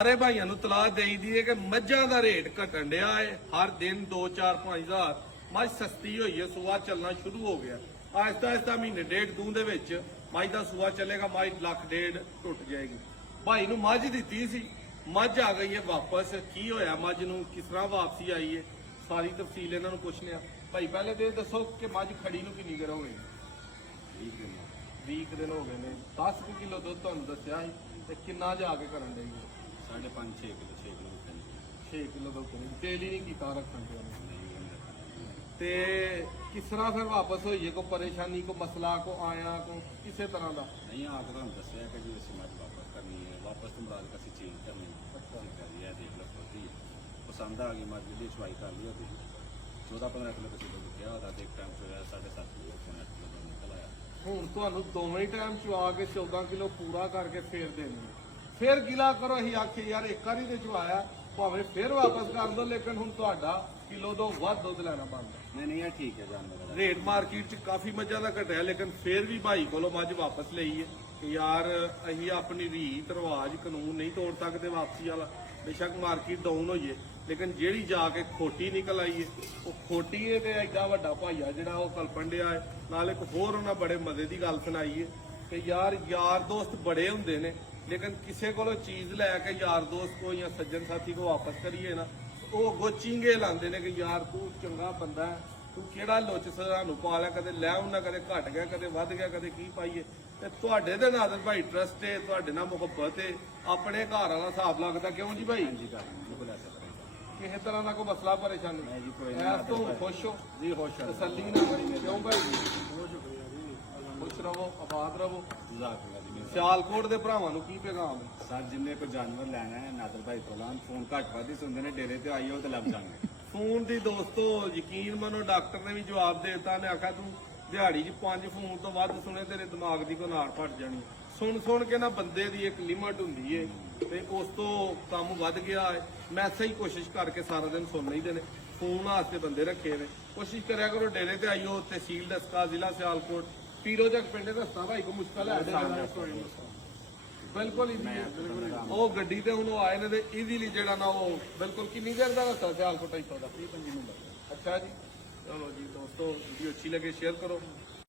ਸਾਰੇ ਭਾਈਆਂ ਨੂੰ ਤਲਾਹ ਦੇਈ ਦੀ ਹੈ ਕਿ ਮੱਝਾਂ ਦਾ ਰੇਟ ਘਟਣ ਡਿਆ ਹੈ। ਹਰ ਦਿਨ 2 4 5 ਹਜ਼ਾਰ ਮੱਝ ਸਸਤੀ ਹੋਈ ਹੈ। ਸੂਆ ਚੱਲਣਾ ਸ਼ੁਰੂ ਹੋ ਗਿਆ। ਆਹਿਸਤਾ ਆਹਿਸਤਾ ਮਹੀਨੇ ਡੇਢ ਦੂੰ ਦੇ ਵਿੱਚ ਮੱਝ ਦਾ ਸੂਆ ਚੱਲੇਗਾ। ਮੱਝ ਲੱਖ ਡੇਢ ਟੁੱਟ ਜਾਏਗੀ। ਭਾਈ ਨੂੰ ਮੱਝ ਦਿੱਤੀ ਸੀ, ਮੱਝ ਆ ਗਈ ਹੈ ਵਾਪਸ। ਕੀ ਹੋਇਆ ਮੱਝ ਨੂੰ, ਕਿਸ ਤਰ੍ਹਾਂ ਵਾਪਸੀ ਆਈ ਹੈ, ਸਾਰੀ ਤਫਸੀਲ ਇਹਨਾਂ ਨੂੰ ਪੁੱਛਨੇ ਆ। ਭਾਈ ਪਹਿਲੇ ਤੇ ਦੱਸੋ ਕਿ ਮੱਝ ਖੜੀ ਨੂੰ ਕਿੰਨੀ ਦੇਰ ਹੋ ਗਈ? 20 ਦਿਨ ਹੋ ਗਏ ਨੇ। 10 ਕਿਲੋ ਦੁੱਧ ਤੁਹਾਨੂੰ ਦੱਸਿਆ ਸੀ ਤੇ ਕਿੰਨਾ ਜਾ ਕੇ ਕਰਨ ਡਈ ਹੈ? 5.5 6 ਕਿਲੋ 6 ਕਿਲੋ ਦੁੱਧ ਨਹੀਂ, ਤੇਲ ਹੀ ਨਹੀਂ ਕੀਤਾ ਰੱਖਣ ਤੇ ਕਿਸ ਤਰ੍ਹਾਂ ਫਿਰ ਵਾਪਸ ਹੋਈਏ? ਕੋਈ ਪਰੇਸ਼ਾਨੀ, ਕੋਈ ਮਸਲਾ, ਕੋਈ ਆਇਆ, ਕੋਈ ਕਿਸੇ ਤਰ੍ਹਾਂ ਦਾ नहीं आकर हम दसिया कि जी वैसे मत वापस करनी है, वापस तो मुराद का चेंज करनी है। कर लिया देख लो खुद ही पसंद आ गई मत जी चुवाई कर लिया। 14-15 किलो किसी को क्या होता एक टाइम जो है 7.5 किलो 8 किलो निकल आया। ਹੁਣ ਤੁਹਾਨੂੰ ਦੋਵੇਂ ਟਾਈਮ ਚੁਆ ਕੇ 14 ਕਿਲੋ ਪੂਰਾ ਕਰਕੇ ਫੇਰ ਦੇਣੀ ਹੈ। ਫਿਰ ਗਿਲਾ ਕਰੋ ਅਸੀਂ ਆਖੇ ਯਾਰ ਇੱਕ ਵਾਰੀ ਤੇ ਚੁਆਇਆ, ਭਾਵੇਂ ਫਿਰ ਵਾਪਸ ਕਰ ਦੋ, ਲੇਕਿਨ ਹੁਣ ਤੁਹਾਡਾ ਕਿਲੋ ਤੋਂ ਵੱਧ ਦੁੱਧ ਲੈਣਾ ਬਣਦਾ। नहीं नहीं यार ठीक है जानवर ਰੇਟ ਮਾਰਕੀਟ 'ਚ ਕਾਫੀ ਮੱਝਾਂ ਦਾ ਘਟਿਆ, ਲੇਕਿਨ ਫਿਰ ਵੀ ਭਾਈ ਕੋਲੋਂ ਮੱਝ ਵਾਪਸ ਲਈ ਹੈ ਕਿ ਯਾਰ ਅਸੀਂ ਆਪਣੀ ਰੀਤ ਰਿਵਾਜ ਕਾਨੂੰਨ ਨਹੀਂ ਤੋੜ ਸਕਦੇ ਵਾਪਸੀ ਵਾਲਾ। ਬੇਸ਼ੱਕ ਮਾਰਕੀਟ ਡਾਊਨ ਹੋਈਏ, ਲੇਕਿਨ ਜਿਹੜੀ ਜਾ ਕੇ ਖੋਟੀ ਨਿਕਲ ਆਈ ਹੈ ਉਹ ਖੋਟੀ ਹੈ। ਤੇ ਐਡਾ ਵੱਡਾ ਭਾਈਆ ਜਿਹੜਾ ਉਹ ਕਲਪਣ ਡਿਆ ਹੈ। ਨਾਲ ਇੱਕ ਹੋਰ ਉਹਨਾਂ ਬੜੇ ਮਜ਼ੇ ਦੀ ਗੱਲ ਸੁਣਾਈ ਹੈ ਕਿ ਯਾਰ ਦੋਸਤ ਬੜੇ ਹੁੰਦੇ ਨੇ, ਲੇਕਿਨ ਕਿਸੇ ਕੋਲੋਂ ਚੀਜ਼ ਲੈ ਕੇ ਯਾਰ ਦੋਸਤ ਕੋ ਜਾਂ ਸੱਜਣ ਸਾਥੀ ਕੋ ਵਾਪਸ ਕਰੀਏ ਨਾ, ਉਹ ਗੋਚਿੰਗੇ ਲਾਉਂਦੇ ਨੇ ਕਿ ਯਾਰ ਤੂੰ ਚੰਗਾ ਬੰਦਾ ਹੈ, ਤੂੰ ਕਿਹੜਾ ਲੁੱਚ ਸਾਨੂੰ ਪਾ ਲਿਆ, ਕਦੇ ਲੈ ਆਉਣਾ, ਕਦੇ ਘਟ ਗਿਆ, ਕਦੇ ਵੱਧ ਗਿਆ, ਕਦੇ ਕੀ ਪਾਈਏ। ਤੇ ਤੁਹਾਡੇ ਦੇ ਨਾਲ ਭਾਈ ਟਰਸਟ ਹੈ, ਤੁਹਾਡੇ ਨਾਲ ਮੁਹੱਬਤ ਹੈ, ਆਪਣੇ ਘਰ ਵਾਲਾ ਹਿਸਾਬ ਲੱਗਦਾ। ਕਿਉਂ ਜੀ ਭਾਈ? जी कर बिल्कुल ऐसा करेंगे ਕਿਸੇ ਤਰ੍ਹਾਂ ਦਾ ਕੋਈ ਮਸਲਾ ਪਰੇਸ਼ਾਨੀ नहीं जी कोई ਐਸ ਤੋਂ ਖੁਸ਼ ਹੋ, जी खुश हो ਤਸੱਲੀ ਨਾ ਕਰੀ। ਕਿਉਂ ਭਾਈ? ਖੁਸ਼ ਰਹੋ, ਆਬਾਦ ਰਹੋ। जजाकल्लाह जी। ਸਿਆਲਕੋਟ ਦੇ ਭਰਾਵਾਂ ਨੂੰ ਕੀ ਪੈਗਾਮ ਹੈ? सर जिन्हें कोई जानवर लेना है नादर भाई को लान फोन घट वध ही सुनते ने डेरे ते आइयो तो लग जाएंगे। ਫੋਨ ਦੀ ਦੋਸਤੋ ਯਕੀਨ ਮੰਨੋ, ਡਾਕਟਰ ਨੇ ਵੀ ਜਵਾਬ ਦੇ ਦਿੱਤਾ। ਨੇ ਆਖਿਆ ਤੂੰ ਦਿਹਾੜੀ 'ਚ 5 ਫੋਨ ਤੋਂ ਵੱਧ ਸੁਣੇ ਤੇਰੇ ਦਿਮਾਗ ਦੀ ਕੋਈ ਨਾੜ ਫਟ ਜਾਣੀ। ਸੁਣ ਕੇ ਨਾ ਬੰਦੇ ਦੀ ਇੱਕ ਲਿਮਟ ਹੁੰਦੀ ਏ ਤੇ ਉਸ ਤੋਂ ਕੰਮ ਵੱਧ ਗਿਆ ਹੈ। ਮੈਸੇਜ ਕੋਸ਼ਿਸ਼ ਕਰਕੇ ਸਾਰਾ ਦਿਨ ਸੁਣ ਲਈਦੇ ਨੇ। ਫੋਨ ਵਾਸਤੇ ਬੰਦੇ ਰੱਖੇ ਨੇ। ਕੋਸ਼ਿਸ਼ ਕਰਿਆ ਕਰੋ ਡੇਰੇ ਤੇ ਆਈਓ। ਤਹਿਸੀਲ ਦਸਕਾ, ਜ਼ਿਲ੍ਹਾ ਸਿਆਲਕੋਟ, ਪੀਰੋ ਜਗ ਪਿੰਡ ਰਸਤਾ ਭਾਈ ਕੋ ਮੁਸ਼ਕਲ ਹੈ ਬਿਲਕੁਲ ਹੀ। ਉਹ ਗੱਡੀ ਤੇ ਹੁਣ ਉਹ ਆਏ ਨੇ ਤੇ ਈਜ਼ੀਲੀ ਜਿਹੜਾ ਨਾ ਉਹ ਬਿਲਕੁਲ ਕਿੰਨੀ ਦੇਰ ਦਾ ਰਸਤਾ ਸਿਆਲਕੋਟ ਇੱਥੋਂ ਦਾ? 25 ਮਿੰਟ। ਅੱਛਾ ਜੀ, ਚਲੋ ਜੀ ਦੋਸਤੋ, ਵੀਡੀਓ ਅੱਛੀ ਲੱਗੇ ਸ਼ੇਅਰ ਕਰੋ।